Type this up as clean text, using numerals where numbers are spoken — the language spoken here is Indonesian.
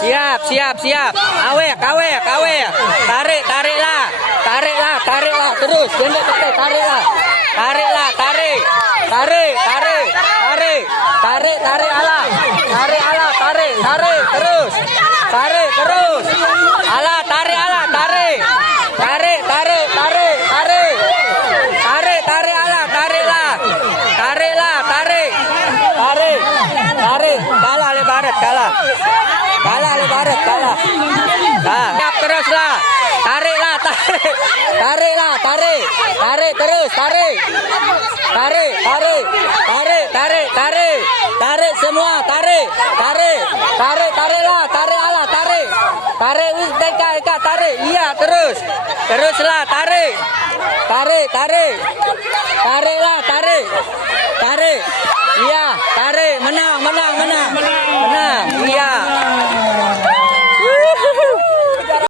Siap, siap, siap. Awek, awek, awek. Tarik, tariklah. Tariklah, tariklah. Terus, pendek tetek, tariklah. Tariklah, tarik. Tarik, tarik, tarik. Tarik, tarik ala. Tarik ala, tarik, tarik, terus. Tarik, terus. Ala, tarik ala, tarik. Tarik, tarik, tarik, tarik. Tarik, tarik ala, tariklah. Tariklah, tarik. Tarik, tarik. Kalah oleh Barat, kalah. Kalah oleh Barat, kalah. Nah, siap teruslah. Tariklah, tarik. Tariklah, tarik. Tarik terus, tarik. Tarik, tarik. Tarik, tarik, tarik. Tarik semua, tarik. Tarik. Tarik, tariklah, tarik ala, tarik. Tarik, Eka, tarik. Iya, terus. Teruslah, tarik. Tarik, tarik. Tariklah, tarik. Tarik. Iya, tarik. Menang, menang, menang. Menang. Iya.